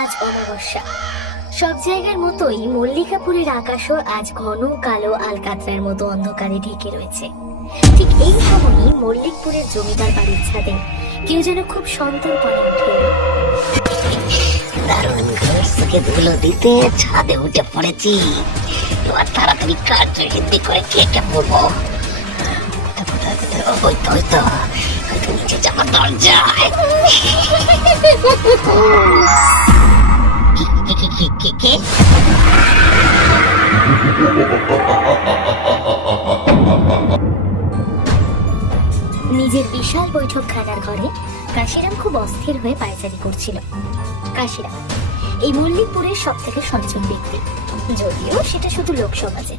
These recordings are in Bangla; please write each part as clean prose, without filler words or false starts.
আজ অমাবস্যা। সব জায়গার মতোই মল্লিকাপুরের আকাশও আজ ঘন কালো আলকাতরার মতো অন্ধকারে ঢেকে রয়েছে। ঠিক এই সময়ই মল্লিকপুরের জমিদার বাড়ির ছাদে কেউ যেন খুব সন্তর্পণে উঠে এলো। দারুণ ঘরকে ধুলো দিতে ছাদে উঠে পড়েছি। এবার তাড়াতাড়ি কাজ হিন্দি করে কেটে পড়বো। ওই তো হয়তো নিচে যাওয়ার দরজায়। কে নিজের বিশাল বৈঠকখানার ঘরে কাশিরাম খুব অস্থির হয়ে পায়চারি করছিল। কাশিরাম এই মল্লিকপুরের সব থেকে সচেতন ব্যক্তি, যদিও সেটা শুধু লোকসমাজে,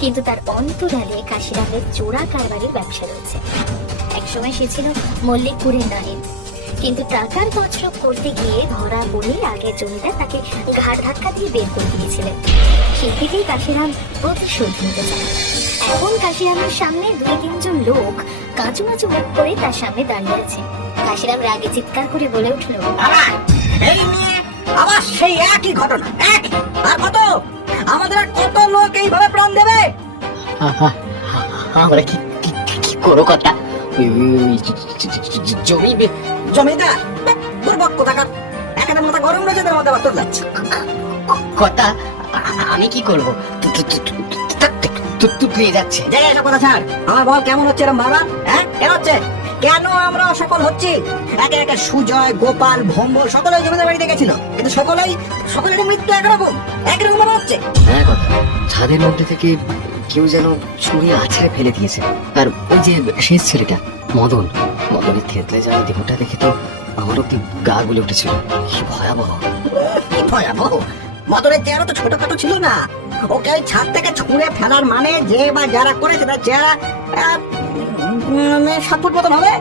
কিন্তু তার অন্তরালে কাশিরামের চোরা কারবারির ব্যবসা রয়েছে। একসময় সে ছিল মল্লিকপুরের নায়েব, কিন্তু টাকার তছরূপ করতে গিয়ে ধরা পড়ে আগের জমিদার তাকে ঘাড় ধাক্কা দিয়ে বের করে দিয়েছিলেন। সেই থেকেই কাশিরাম প্রতিশোধ নিতে চায়। এখন কাশিরামের সামনে 2-3 লোক কাঁচুমাচু মুখ করে তার সামনে দাঁড়িয়ে আছে। কাশিরাম রাগে চিৎকার করে বলে উঠল, এই নিয়ে আবার সেই একই ঘটনা। আর কত আমাদের আর কত লোক এইভাবে প্রাণ দেবে? আমরা কি করো কথা? জমিদার দুর্ভোগ কোথাকার, এখানে মাথা গরম রয়েছে, তার মধ্যে আবার তোর যাচ্ছে কথা। আমি কি করবো? তুই যাচ্ছে যে এসব কথা ছাড়। আমার বল কেমন হচ্ছে এরকম বাবা? কেন হচ্ছে? কেন আমরা অসফল হচ্ছি? একে একে সুজয়, গোপাল, ভম্বল সকলে জমিদার বাড়িতে গেছিল, কিন্তু সকলের মৃত্যু একরকম ভাবে হচ্ছে। হ্যাঁ কথা, ছাদের মধ্যে থেকে কেউ যেন ছুরি আছড়ে ফেলে দিয়েছে। আর ওই যে শেষ ছেলেটা মদনের থেতলে যাওয়া দেহটা দেখে তো আমারও কি গা গুলে উঠেছিল। কি ভয়াবহ! কি ভয়াবহ! মদনের চেহারা তো ছোটখাটো ছিল না। ওকে ওই ছাদ থেকে ছুঁড়ে ফেলার মানে যে বা যারা করেছে তার চেহারা 7 ফুট মতন হবে।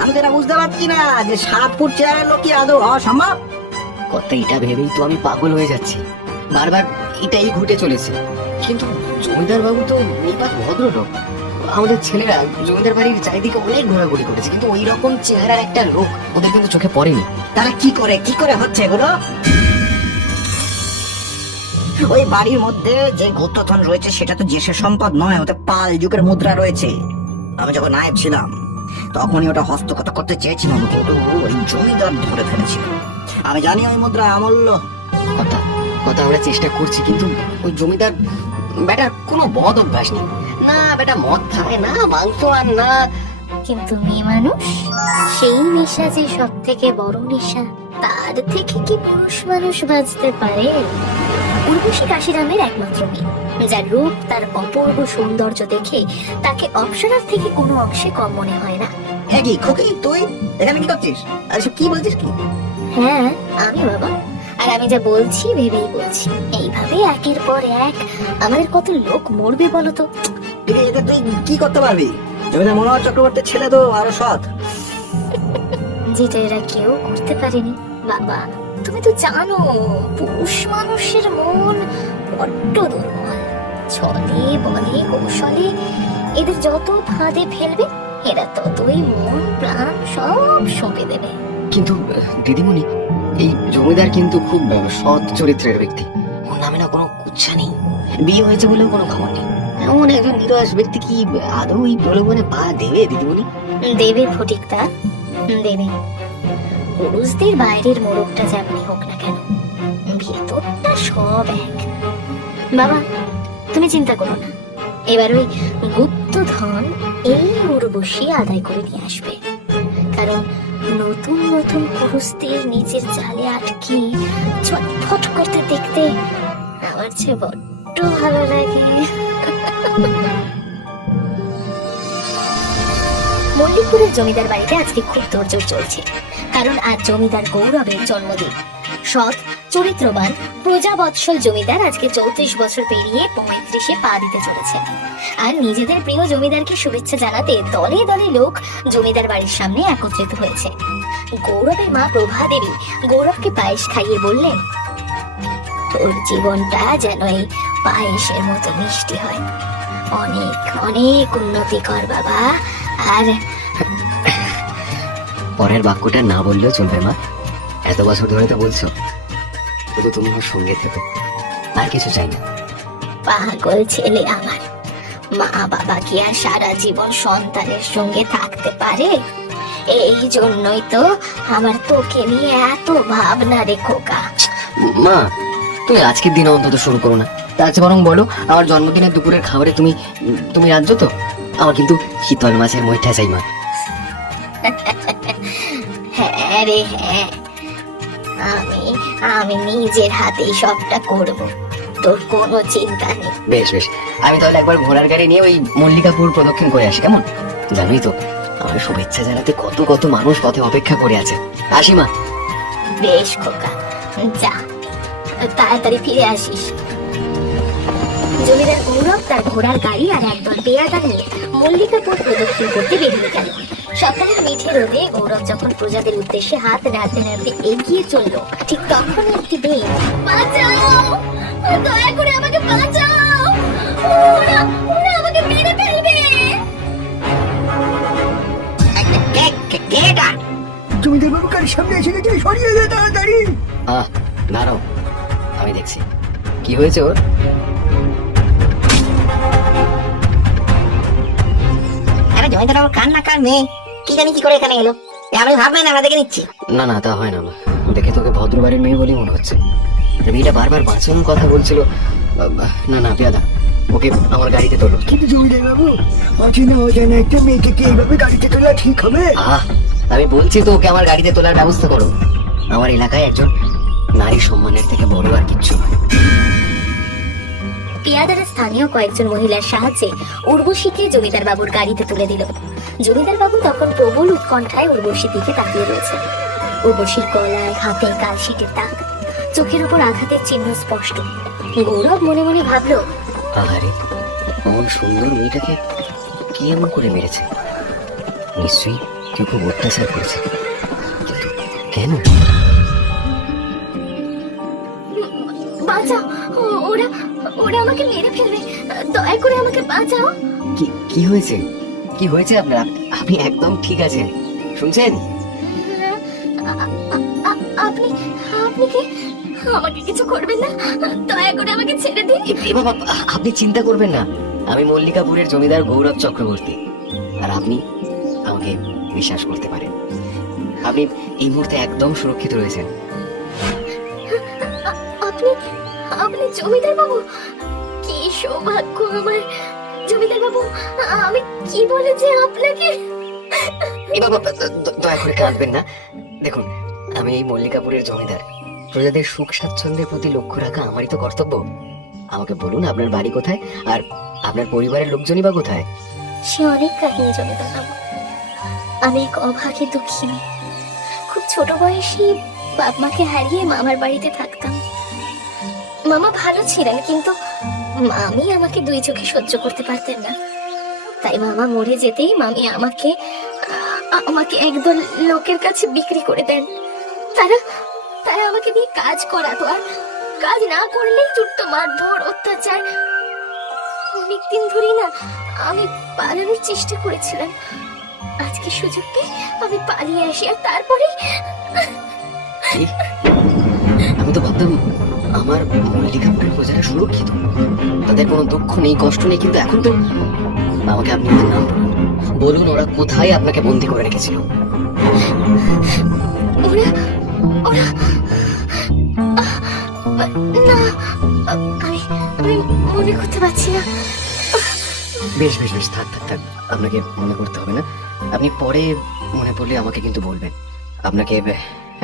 আমি যেটা বুঝতে পারছি না যে 7 ফুট চেহারার লোক কি আদৌ হওয়া সম্ভব? কত এটা ভেবেই তো আমি পাগল হয়ে যাচ্ছি। বারবার এটাই ঘটে চলেছে। কিন্তু জমিদার বাবু তো নিপাত ভদ্রলোক। আমাদের ছেলেরা জমিদার বাড়ির চারিদিকে অনেক ঘোরাঘুরি করেছে, কিন্তু ওই রকম চেহারার একটা লোক ওদের কিন্তু চোখে পড়েনি। তারা কি করে হচ্ছে এগুলো? ওই বাড়ির মধ্যে যে গুপ্তধন রয়েছে সেটা তো দেশের সম্পদ নয়, ওতে পাল যুগের মুদ্রা রয়েছে। আমি যখন নায়েব ছিলাম তখনই ওটা হস্তগত করতে চেয়েছিলাম, কিন্তু ওই জমিদার ধরে ফেলেছিল। আমি জানি ওই মুদ্রা অমূল্য। কথা আমরা চেষ্টা করছি, কিন্তু ওই জমিদার বেটার কোনো বদ অভ্যাস নেই। না বেটা মদ খায়, না মাংস, আর না। কিন্তু মেয়ে মানুষ, সেই নেশা যে সব থেকে বড় নেশা, তার থেকে কি পুরুষ মানুষ বাঁচতে পারে? উর্বশী কাশিরামের একমাত্র মেয়ে, যার রূপ, তার অপূর্ব সৌন্দর্য দেখে তাকে অপ্সরার থেকে কোনো অংশে কম মনে হয় না। কি খুকি, তুই এখানে কি করছিস? আর সব কি বলছিস কি? হ্যাঁ আমি বাবা, আর আমি যা বলছি ভেবেই বলছি। এইভাবে একের পর এক আমাদের কত লোক মরবে বলতো। এতে তুই কি করতে পারবি? জমিদার মনোহর চক্রবর্তীর ছেলে তো আরো সৎ। যেটা এরা কেউ করতে পারেনি। বাবা তুমি তো জানো, পুরুষ মানুষের মন বড্ড দুর্বল। ছলে বলে কৌশলে এদের যত ফাঁদে ফেলবে, এরা ততই মন প্রাণ সব সঁপে দেবে। কিন্তু দিদিমণি, এই জমিদার কিন্তু খুব সৎ চরিত্রের ব্যক্তি। ওর নামে না কোনো কুচ্ছা নেই, বিয়ে হয়েছে বলেও কোনো খবর নেই। এমন একজন নিরস ব্যক্তি কি আদৌ এই প্রলোভনে পা দেবে দিদিমণি? দেবে ফটিকদা, দেবে। পুরুষদের বাইরের মোড়কটা যেমনই হোক না কেন, ভেতরটা সব এক। বাবা তুমি চিন্তা করো না, এবার ওই গুপ্তধন এই উর্বশী আদায় করে নিয়ে আসবে। কারণ নতুন নতুন পুরুষদের নিজের জালে আটকে ছটফট করতে দেখতে আমার যে বড্ড ভালো লাগে। মল্লিকপুরের জমিদার বাড়িতে আজকে খুব তোড়জোড় চলছে, কারণ আজ জমিদার গৌরবের জন্মদিন। সৎ, চরিত্রবান, প্রজাবৎসল জমিদার আজকে 34 বছর পেরিয়ে 35-এ পা দিতে চলেছে। আর নিজেদের প্রিয় জমিদারকে শুভেচ্ছা জানাতে দলে দলে লোক জমিদার বাড়ির সামনে একত্রিত হয়েছে। গৌরবের মা প্রভা দেবী গৌরবকে পায়েস খাইয়ে বললেন, তোর জীবনটা যেন এই পায়েসের মতো মিষ্টি হয়। অনেক অনেক উন্নতি কর বাবা। আর পরের বাক্যটা না বললেও চলবে মা। এত বছর ধরে তো বলছো, শুধু তুমি আমার সঙ্গে থেকো, আর কিছু চাই না। পাগল ছেলে আমার, মা বাবা কি আর সারা জীবন সন্তানের সঙ্গে থাকতে পারে? এই জন্যই তো আমার তোকে নিয়ে এত ভাবনা রে খোকা। মা, তুমি আজকের দিনে অন্তত শুরু করো না, তার চেয়ে বরং বলো আমার জন্মদিনের দুপুরের খাবারে তুমি তুমি রাজ্য তো। আমার কিন্তু শীতল মাছের মুইঠা চাই মা। হ্যাঁ রে হ্যাঁ, আমি আমি নিজের হাতেই সবটা করব, তোর কোনো চিন্তা নেই। বেশ বেশ, আমি তাহলে একবার ঘোড়ার গাড়ি নিয়ে ওই মল্লিকাপুর প্রদক্ষিণ করে আসি, কেমন? জানোই তো আমার শুভেচ্ছা জানাতে কত কত মানুষ পথে অপেক্ষা করে আছে। আসি মা। বেশ খোকা, যা তাড়াতাড়ি ফিরে আসিস। জমিদার গৌরব তার ঘোড়ার গাড়ি আর একদল পেয়াদা নিয়ে মল্লিকাপুর প্রদক্ষিণ করতে বেরিয়ে গেল। সকালের মিঠে রোদে গৌরব যখন প্রজাদের উদ্দেশ্যে হাত নাড়তে নাড়তে এগিয়ে চলল, ঠিক তখন একটি মেয়ে, বাঁচাও, দয়া করে আমাকে বাঁচাও, ওরা ওরা আমাকে মেরে ফেলবে। কে এটা? জমিদার বাবু কার সামনে এসে গেছে, সরিয়ে দে তাড়াতাড়ি। দাঁড়াও, আমি দেখছি কি হয়েছে ওর। আরে জমিদার বাবু কার না কার মেয়ে, কি জানি কি করে এখানে এলো? আপনি ভাববেন আমরা দেখে নিচ্ছি। না না, তা হয় না মা, দেখে তোকে ভদ্রবাড়ির মেয়ে বলেই মনে হচ্ছে। মেয়েটা বারবার বাঁচানোর কথা বলছিল। না না পেয়াদা, ওকে আমার গাড়িতে তোলো। কিন্তু জমিদার বাবু, অচেনা অজানা একটা মেয়েকে কি এইভাবে গাড়িতে তোলা ঠিক হবে? আমি বলছি তো ওকে আমার গাড়িতে তোলার ব্যবস্থা করো। আমার এলাকায় একজন নারী সম্মানের থেকে বড় আর কিচ্ছু নয়। পেয়াদারা স্থানীয় কয়েকজন মহিলার সাহায্যে উর্বশীকে জমিদার বাবুর গাড়িতে তুলে দিল। জমিদার বাবু তখন প্রবল উৎকণ্ঠায় উর্বশীর দিকে তাকিয়ে রয়েছে। উর্বশীর গলায় হাতে কালশিটের দাগ, চোখের উপর আঘাতের চিহ্ন স্পষ্ট। গৌরব মনে মনে ভাবলো, আহারে, এমন সুন্দর মেয়েটাকে কি এমন করে মেরেছে? নিশ্চয়ই কেউ খুব অত্যাচার করেছে, কিন্তু কেন? বাঁচাও, ওরা ওরা আমাকে মেরে ফেলবে, দয়া করে আমাকে বাঁচাও। কি হয়েছে? কি হয়েছে আপনার? আপনি একদম ঠিক আছেন, শুনছেন? আপনি আপনি কি আমাকে কিছু করবেন না? দয়া করে আমাকে ছেড়ে দিন। বাবা, আপনি চিন্তা করবেন না, আমি মল্লিকাপুরের জমিদার গৌরব চক্রবর্তী, আর আপনি আমাকে বিশ্বাস করতে পারেন। আপনি এই মুহূর্তে একদম সুরক্ষিত রয়েছেন। আপনি আপনি জমিদার বাবু, কি সৌভাগ্য আমার। জমিদার বাবু, আমি কি বলে যে আপনাকে। বাবা, দয়া করে কাঁদবেন না। দেখুন, আমি এই মল্লিকাপুরের জমিদার, প্রজাদের সুখ স্বাচ্ছন্দ্যের প্রতি লক্ষ্য রাখা আমারই তো কর্তব্য। আমাকে বলুন আপনার বাড়ি কোথায়, আর আপনার পরিবারের লোকজনই বা কোথায়? সে অনেক কাহিনী জমিদার বাবু। আমি এক অভাগী দুঃখিনী, খুব ছোট বয়সী বাপ মাকে হারিয়ে মামার বাড়িতে থাকতাম। মামা ভালো ছিলেন, কিন্তু মামি আমাকে দুই চোখে সহ্য করতে পারতেন না। তাই মামা মরে যেতেই মামি আমাকে আমাকে একদল লোকের কাছে বিক্রি করে দেন। তারা তারা আমাকে দিয়ে কাজ করাতো, আর কাজ না করলেই চুট্ট মারধর অত্যাচার। অনেকদিন ধরেই না আমি পালানোর চেষ্টা করেছিলাম। আজকে সুযোগ পেয়ে আমি পালিয়ে আসি, আর তারপরে আমি তো ভাবতাম আমার মল্লিকাপুরের প্রজারা সুরক্ষিত, তাদের কোনো দুঃখ নেই, কষ্ট নেই, কিন্তু এখন তো আমাকে আপনি ওদের নাম বলুন, ওরা কোথায় আপনাকে বন্দি করে রেখেছিল? ওরা ওরা না, আমি আমি মনে করতে পারছি না। বেশ বেশ বেশ, থাক থাক থাক, আপনাকে মনে করতে হবে না। আপনি পরে মনে পড়লে আমাকে কিন্তু বলবেন। আপনাকে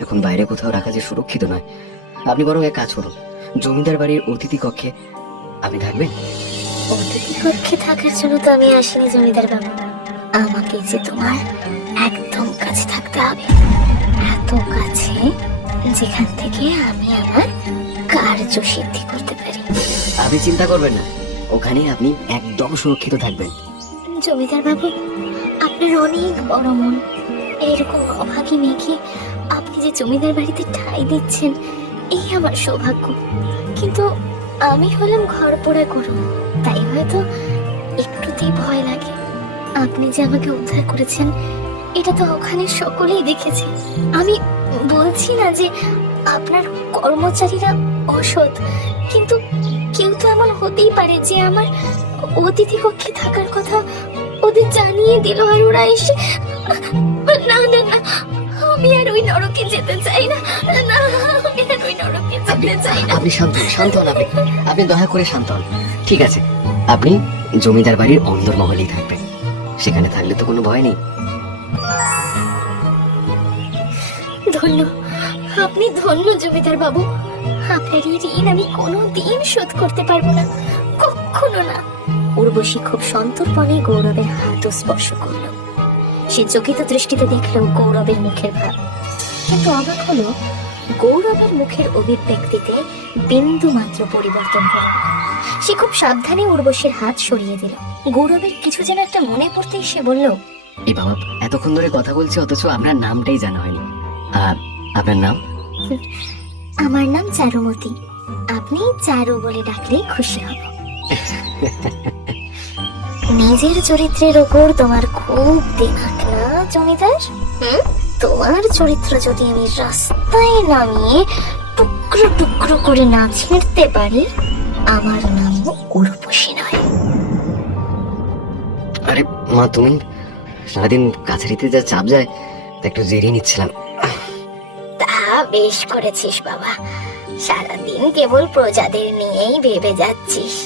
এখন বাইরে কোথাও রাখা যে সুরক্ষিত নয়। আপনি বরং এক কাজ করুন, জমিদার বাড়ির অতিথি কক্ষে আপনি থাকবেন। অতিথি কক্ষে থাকার জন্য তো আমি আসিনি জমিদার বাবু। আমাকে যে তোমার একদম কাছে থাকতে হবে, এত কাছে যেখান থেকে আমি আমার কার্য সিদ্ধি করতে পারি। আপনি চিন্তা করবেন না, ওখানে আপনি একদম সুরক্ষিত থাকবেন। জমিদার বাবু, আপনার অনেক বড় মন। এরকম অভাগী মেয়েকে আপনি যে জমিদার বাড়িতে ঠাঁই দিচ্ছেন, এই আমার সৌভাগ্য। কিন্তু আমি হলাম ঘর পোড়া গরু, তাই হয়তো একটুতেই ভয় লাগে। আপনি যে আমাকে উদ্ধার করেছেন, এটা তো ওখানে সকলেই দেখেছে। আমি বলছি না যে আপনার কর্মচারীরা অসৎ, কিন্তু কেউ তো এমন হতেই পারে যে আমার অতিথি কক্ষে থাকার কথা ওদের জানিয়ে দিল, আর ওরা এসে না না না, আমি আর ওই নরকে যেতে চাই না, না আমি আর ওই নরকে যেতে চাই না। আপনি শান্ত শান্ত হন, আপনি দয়া করে শান্ত হন। ঠিক আছে, আপনি জমিদার বাড়ির অন্দরমহলেই থাকবেন, সেখানে থাকলে তো কোনো ভয় নেই। ধন্য, আপনি ধন্য জমিদার বাবু। আপনার এই ঋণ আমি কোনোদিন শোধ করতে পারবো না, কখনো না। উর্বশী খুব সন্তর্পণে গৌরবের হাত স্পর্শ করল। সে চকিত দৃষ্টিতে দেখল গৌরবের মুখের ভাব, কিন্তু অবাক হলো গৌরবের মুখের অভিব্যক্তিতে বিন্দু মাত্র পরিবর্তন হলো না। সে খুব সাবধানে উর্বশীর হাত সরিয়ে দিল। গৌরবের কিছু যেন একটা মনে পড়তেই সে বলল, এই বাবা, এতক্ষণ ধরে কথা বলছি অথচ আপনার নামটাই জানা হয়নি। আপনার নাম? আমার নাম চারুমতি। আপনি চারু বলে ডাকলেই খুশি হব। নিজের চরিত্রের ওপর তোমার খুব দিমাগ না জমিদার? তোমার চরিত্র যদি আমি রাস্তায় নামিয়ে টুকরো টুকরো করে না ছিঁড়তে পারি, আমার নাম উর্বশী নয়। আরে মা, তুমি সারাদিন কাছারিতে যা চাপ যায় তা একটু জেরিয়ে নিচ্ছিলাম। তা বেশ করেছিস বাবা, সারাদিন কেবল প্রজাদের নিয়েই ভেবে যাচ্ছিস।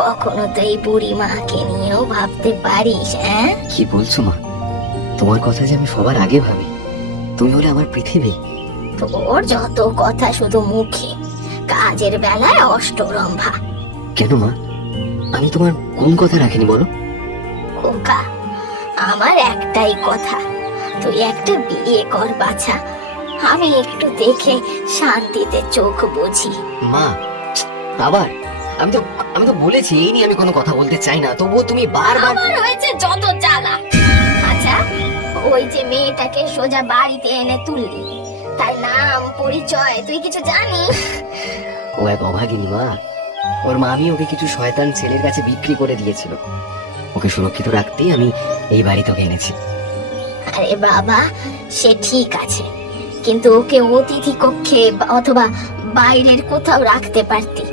কখনো তো এই বুড়ি মাকে নিয়েও ভাবতে পারিস? হ্যাঁ, কি বলছো মা? তোমার কথা যে আমি সবার আগে ভাবি। তুমি হলে আমার পৃথিবী। তোর যত কথা শুধু মুখে, কাজের বেলায় অষ্টরম্ভা। কেন মা, আমি তোমার কোন কথা রাখিনি বলো? খোকা, আমার একটাই কথা, তুই একটা বিয়ে কর বাছা। আমি একটু দেখে শান্তিতে চোখ বুঝি। মা আবার, আমি তো বলেছি এই নিয়ে আমি কোনো কথা বলতে চাই না, তবুও তুমি বারবার। আমার হয়েছে যত জ্বালা। আচ্ছা, ওই যে মেয়েটাকে সোজা বাড়িতে এনে তুললি, তার নাম পরিচয় তুই কিছু জানিস? ও এক অভাগিনী মা। ওর মামি ওকে কিছু শয়তান ছেলের কাছে বিক্রি করে দিয়েছিল। ওকে সুরক্ষিত রাখতেই আমি এই বাড়ি তোকে এনেছি। আরে বাবা, সে ঠিক আছে, কিন্তু ওকে অতিথি কক্ষে অথবা বাইরের কোথাও রাখতে পারতি।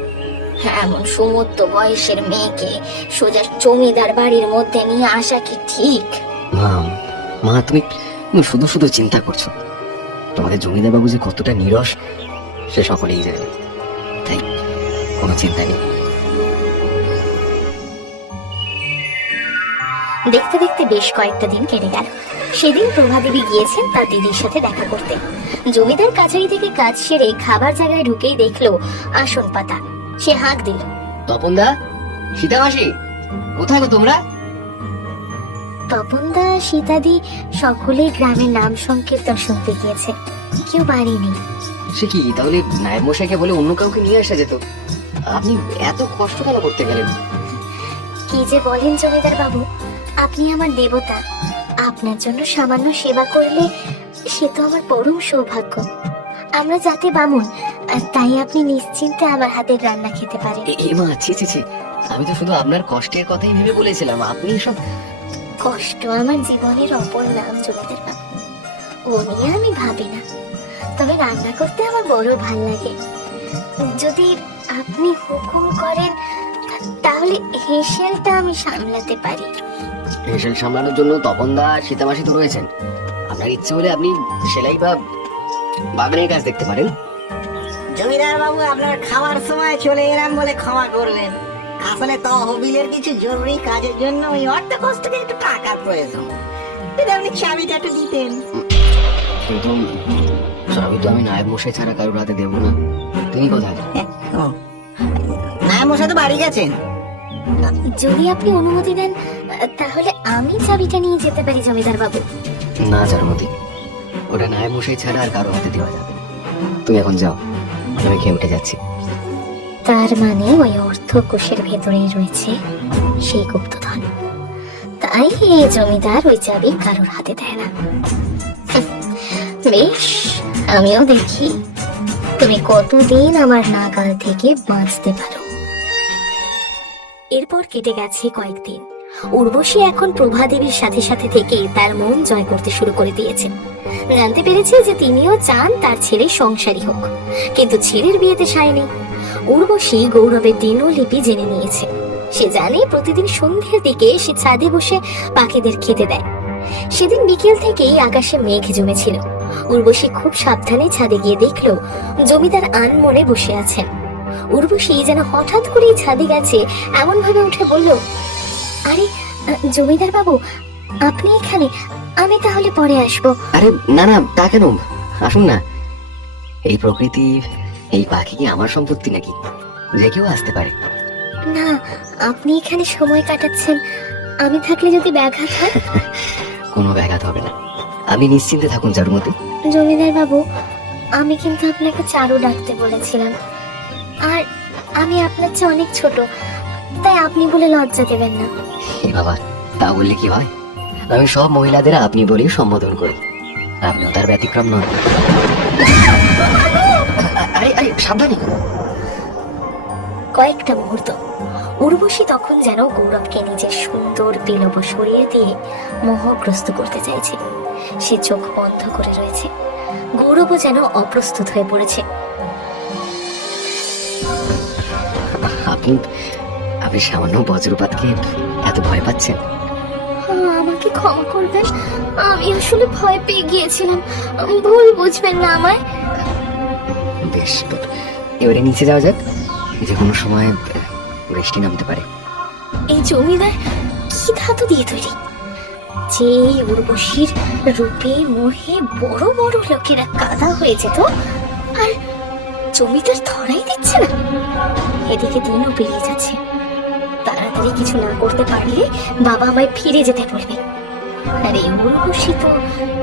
এমন সমস্ত বয়সের মেয়েকে সোজা জমিদার বাড়ির মধ্যে নিয়ে আসা কি ঠিক? মা তুমি শুধু শুধু চিন্তা করছো। তোমাদের জমিদার বাবু যে কতটা নিরস সে সকলেই জানে, তাই কোনো চিন্তা নেই। দেখতে দেখতে বেশ কয়েকটা দিন কেটে গেল। সেদিন প্রভাদেবী গিয়েছেন তার দিদির সাথে দেখা করতে। জমিদার কাছারি থেকে কাজ সেরে খাবার জায়গায় ঢুকেই দেখলো আসন পাতা। সে হাঁক দিল, তপনদা, সীতামাসি, কোথায় গো তোমরা? তপনদা সীতাদি সকলেই গ্রামের নাম সংকীর্তন শুনতে গিয়েছে, কেউ বাড়ি নেই। সে কি, তাহলে নায়েব মশাইকে বলে অন্য কাউকে নিয়ে আসা যেত। আপনি এত কষ্ট কেন করতে গেলেন? কি যে বলেন জমিদার বাবু, আপনি আমার দেবতা। আপনার জন্য সামান্য সেবা করলে সে তো আমার পরম সৌভাগ্য। আমরা জাতি বামুন, তাই আপনি নিশ্চিন্তে আমার হাতের রান্না খেতে পারেন। মা, ছি, আমি তো শুধু আপনার কষ্টের কথাই ভেবে বলেছিলাম। আপনি সব কষ্ট আমার জীবনের অপর নাম জমিদার বাবু, ও নিয়ে আমি ভাবি না। তবে রান্না করতে আমার বড় ভাল লাগে। যদি আপনি হুকুম করেন তাহলে হেসেলটা আমি সামলাতে পারি। হেসেল সামলানোর জন্য তপনদা আর সীতামাসি তো রয়েছেন। আপনার ইচ্ছে হলে আপনি সেলাই বা বাগানের কাজ দেখতে পারেন। জমিদার বাবু, আপনার খাওয়ার সময় চলে এলাম বলে ক্ষমা করবেন। আসলে তহবিলের কিছু জরুরি কাজের জন্য ওই অর্থ কষ্টকে একটু টাকার প্রয়োজন। যদি আপনি চাবিটা একটু দিতেন। কিন্তু চাবি তো আমি নায়েব মশাই ছাড়া কারোর হাতে দেবো না। তুমি কোথায়? না, মশা তো বাড়ি গেছেন। যদি আপনি অনুমতি দেন তাহলে আমি চাবিটা নিয়ে যেতে পারি জমিদার বাবু। না চারুমতি, ওটা নায়েব মশাই ছাড়া আর কারোর হাতে দেওয়া যাবে না। তুমি এখন যাও, আমি খেয়ে উঠে যাচ্ছি। তার মানে ওই অর্থ কোষের ভেতরেই রয়েছে সেই গুপ্তধন, তাই এই জমিদার ওই চাবি কারোর হাতে দেয় না। বেশ, আমিও দেখি তুমি কতদিন আমার নাগাল থেকে বাঁচতে পারো। এরপর কেটে গেছে কয়েকদিন। উর্বশী এখন প্রভাদেবীর সাথে সাথে থেকে তার মন জয় করতে শুরু করে দিয়েছে। জানতে পেরেছে যে তিনিও চান তার ছেলে সংসারী হোক, কিন্তু ছেলের বিয়েতে সায় নেই। উর্বশী গৌরবের দিনলিপি জেনে নিয়েছে। সে জানে প্রতিদিন সন্ধ্যের দিকে সে ছাদে বসে পাখিদের খেতে দেয়। সেদিন বিকেল থেকেই আকাশে মেঘ জমেছিল। উর্বশী খুব সাবধানে ছাদে গিয়ে দেখল জমিদার আনমনে বসে আছেন। উর্বশী যেন হঠাৎ করেই ছাদে গেছে এমন ভাবে উঠে বলল, আরে জমিদার বাবু, আপনি এখানে? আমি তাহলে পরে আসবো। আরে না না, তা কেন, আসুন না। এই প্রকৃতি, এই পাখি কি আমার সম্পত্তি নাকি? যে কেউ আসতে পারে। না, আপনি এখানে সময় কাটাচ্ছেন, আমি থাকলে যদি ব্যাঘাত হয়? কোনো ব্যাঘাত হবে না, আপনি নিশ্চিন্তে থাকুন চারুমতি। জমিদার বাবু, আমি কিন্তু আপনাকে চারু ডাকতে বলেছিলাম, আর আমি আপনার চেয়ে অনেক ছোট, তাই আপনি বলে লজ্জা দেবেন না। এ বাবা, তা বললে কি হয়? আমি সব মহিলাদের আপনি বলেই সম্বোধন করি, আপনিও তার ব্যতিক্রম নন। আরে আরে, সাবধানে। কয়েকটা মুহূর্ত উর্বশী তখন যেন গৌরবকে নিজের সুন্দর বিলব শরীর দিয়ে মোহগ্রস্ত করতে চাইছে। সে চোখ বন্ধ করে রয়েছে। গৌরবও যেন অপ্রস্তুত হয়ে পড়েছে। আপনি আপনি সামান্য বজ্রপাতকে এত ভয় পাচ্ছেন? আমাকে ক্ষমা করবেন, আমি আসলে ভয় পেয়ে গিয়েছিলাম, ভুল বুঝবেন না আমায়। বেশ, এবারে নিচে যাওয়া যাক, যে কোনো সময় বৃষ্টি নামতে পারে। এই জমিদার কি ধাতু দিয়ে তৈরি, যে এই উর্বশীর রূপে মোহে বড় বড় লোকেরা কাদা হয়ে যেত, আর জমিদার ধরাই দিচ্ছে না। এদিকে দিনও পেরিয়ে যাচ্ছে, তাড়াতাড়ি কিছু না করতে পারলে বাবা আমায় ফিরে যেতে বলবে, আর এই উর্বশী তো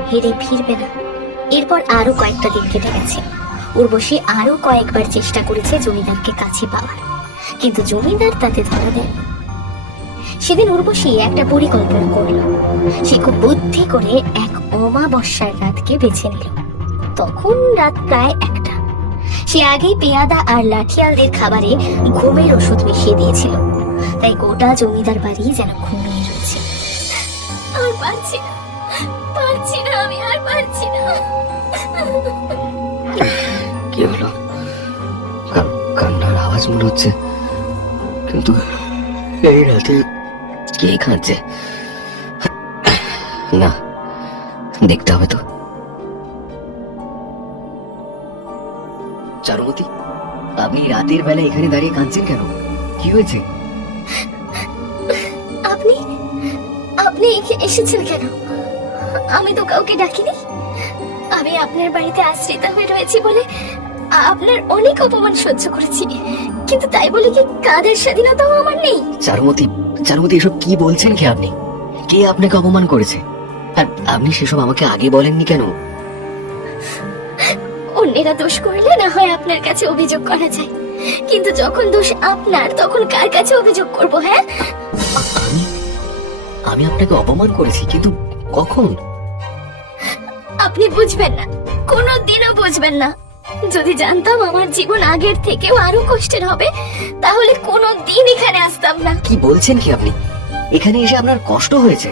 হেরে ফিরবে না। এরপর আরো কয়েকটা দিন কেটে গেছে। উর্বশী আরো কয়েকবার চেষ্টা করেছে জমিদারকে কাছে পাওয়ার, কিন্তু জমিদার তাতে ধরা দেয়। সেদিন উর্বশী একটা পরিকল্পনা করল। সে খুব বুদ্ধি করে এক অমাবস্যার রাতকে বেছে নিল। তখন রাত প্রায় 1টা। সে আগেই পেয়াদা আর লাঠিয়ালদের খাবারে ঘুমের ওষুধ মিশিয়ে দিয়েছিল, তাই গোটা জমিদার বাড়ি যেন ঘুমিয়ে রয়েছে। আর পারছি না, পারছি না, আমি আর পারছি না। কি হলো? কান্নার আওয়াজ মনে হচ্ছে, কিন্তু এই রাতে কে কাঁদছে? না, দেখতে হবে তো। চারুমতি, আপনি রাতের বেলা এখানে দাঁড়িয়ে কাঁদছেন কেন? কি হয়েছে? আপনি আপনি এসেছেন কেন? আমি তো কাউকে ডাকিনি। আমি আপনার বাড়িতে আশ্রিতা হয়ে রয়েছি বলে আপনার অনেক অপমান সহ্য করেছি, কিন্তু তাই বলে কি কাদের স্বাধীনতাও আমার নেই? চারুমতি, চারুমতি, এসব কি বলছেন কি আপনি? কে আপনাকে অপমান করেছে? আর আপনি সেসব আমাকে আগে বলেননি কেন? অন্যেরা দোষ করলে না হয় আপনার কাছে অভিযোগ করা যায়, কিন্তু যখন দোষ আপনার, তখন কার কাছে অভিযোগ করব? হ্যাঁ, আমি আপনাকে অপমান করেছি, কিন্তু কখন? আপনি বুঝবেন না, কোনোদিনও বুঝবেন না। যদি জানতাম আমার জীবন আগের থেকেও আরো কষ্টের হবে, তাহলে কোনোদিন এখানে আসতাম না। কি বলছেন কি আপনি? এখানে এসে আপনার কষ্ট হয়েছে?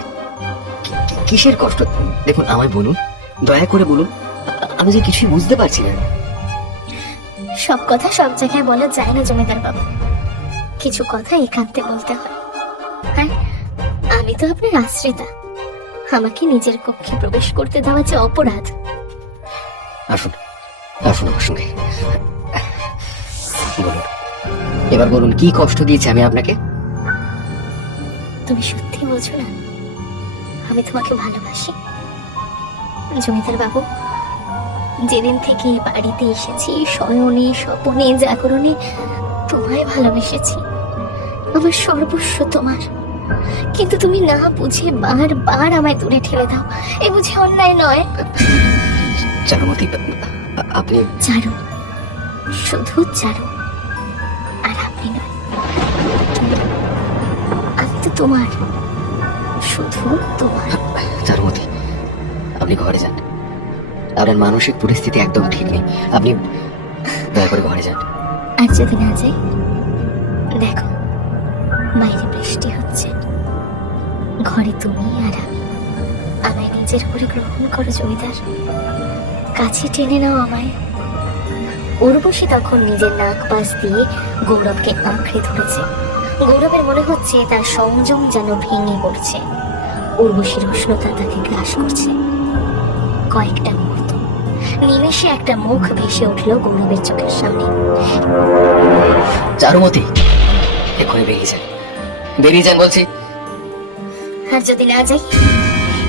কিসের কষ্ট? দেখুন, আমায় বলুন, দয়া করে বলুন, আমি যে কিছুই বুঝতে পারছি না। সব কথা সব জায়গায় বলা যায় না জমিদার বাবু, কিছু কথা একান্তে বলতে হয়। আর আমি তো আপনার আশ্রিতা, আমাকে নিজের কক্ষে প্রবেশ করতে দেওয়া যে অপরাধ। আসুন, আসুন আমার সঙ্গে। বলুন, এবার বলুন, কি কষ্ট দিয়েছি আমি আপনাকে? তুমি সত্যি বোঝো না আমি তোমাকে ভালোবাসি জমিদার বাবু। যেদিন থেকে এই বাড়িতে এসেছি, শয়নে স্বপনে জাগরণে তোমায় ভালোবেসেছি, আমার সর্বস্ব তোমার। কিন্তু তুমি না বুঝে বারবার আমায় দূরে ঠেলে দাও, এ বুঝে অন্যায় নয়? চারুমতি, আপনি চারু, শুধু চারু, আর আপনি নয়। আমি তো তোমার, শুধু তোমার। চারুমতি, আপনি ঘরে যান, আপনার মানসিক পরিস্থিতি একদম ঠিক নেই, আপনি দয়া করে ঘরে যান। আর যদি না যাই, দেখো বাইরে বৃষ্টি হচ্ছে, ঘরে তুমি আর আমি। আমায় নিজের করে গ্রহণ করো জমিদার, কাছে টেনে নাও আমায়। উর্বশী তখন নিজের নাক পাশ দিয়ে গৌরবকে আঁকড়ে ধরেছে। গৌরবের মনে হচ্ছে তার সংযম যেন ভেঙে পড়ছে। উর্বশীর উষ্ণতা তাকে গ্রাস করছে। কয়েকটা মুহূর্ত, নিমেষে একটা মুখ ভেসে উঠল গৌরবের চোখের সামনে। চারুমতি, এক্ষুনি বেরিয়ে যান, বেরিয়ে যান বলছি। আর যদি না যাই?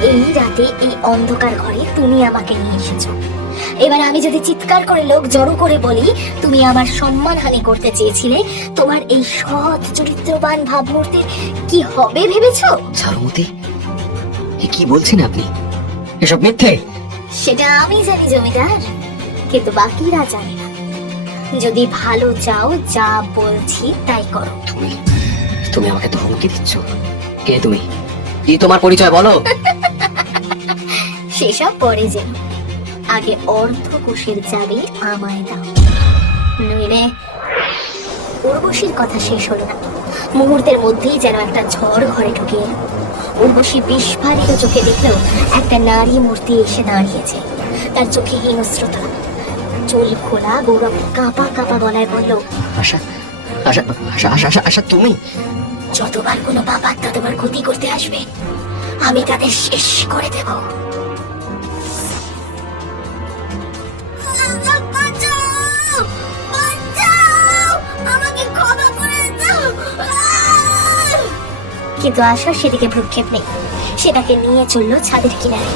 এই রাতে এই অন্ধকার ঘরে তুমি আমাকে নিয়ে এসেছো। এবার আমি যদি চিৎকার করে লোক জড়ো করে বলি তুমি আমার সম্মানহানি করতে চেয়েছিলে, তোমার এই সৎ চরিত্রবান ভাবমূর্তির কি হবে ভেবেছো? চারুমতি, এ কি বলছেন আপনি? এসব মিথ্যে। সেটা আমি জানি জমিদার, কিন্তু বাকিরা জানে না। যদি ভালো চাও, যা বলছি তাই করো। তুমি তুমি আমাকে ধমকি দিচ্ছ? কে তুমি? কি তোমার পরিচয় বলো? সেসব পরে যেন, আগে অর্ধকোষের চাবি আমায় দাও, নইলে। উর্বশীর কথা শেষ হলো না। মুহূর্তের মধ্যেই যেন একটা ঝড় ঘরে ঢুকে এলো। উর্বশী বিস্ফারিত চোখে দেখলো একটা নারী মূর্তি এসে দাঁড়িয়েছে। তার চোখে হিংস্রতা, চুল খোলা। গৌরব কাঁপা কাঁপা গলায় বলল, আশা, আশা, আশা, আশা, আশা, আশা, তুমি? যতবার কোনো পাপাত্মা তোমার ক্ষতি করতে আসবে, আমি তাদের শেষ করে দেব। কিন্তু আশার সেদিকে ভ্রুক্ষেপ নেই। সেটাকে নিয়ে চলল ছাদের কিনারে।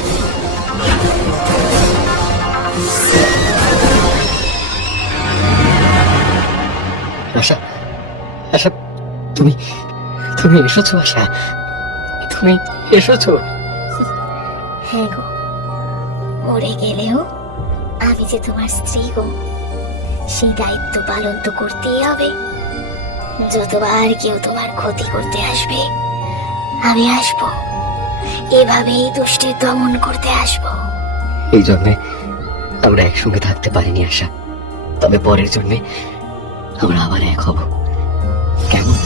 আশা, আশা, তুমি তুমি এসেছো? আশা, তুমি এসেছো? হ্যাঁ গো, মরে গেলেও আমি যে তোমার স্ত্রী গো, সেই দায়িত্ব পালন তো করতেই হবে। যতবার কেউ তোমার ক্ষতি করতে আসবে, আমি আসবো। এভাবেই দুষ্টের দমন করতে আসবো। এই জন্মে আমরা একসঙ্গে থাকতে পারিনি আশা, তবে পরের জন্মে আমরা আবার এক হব। কেমন?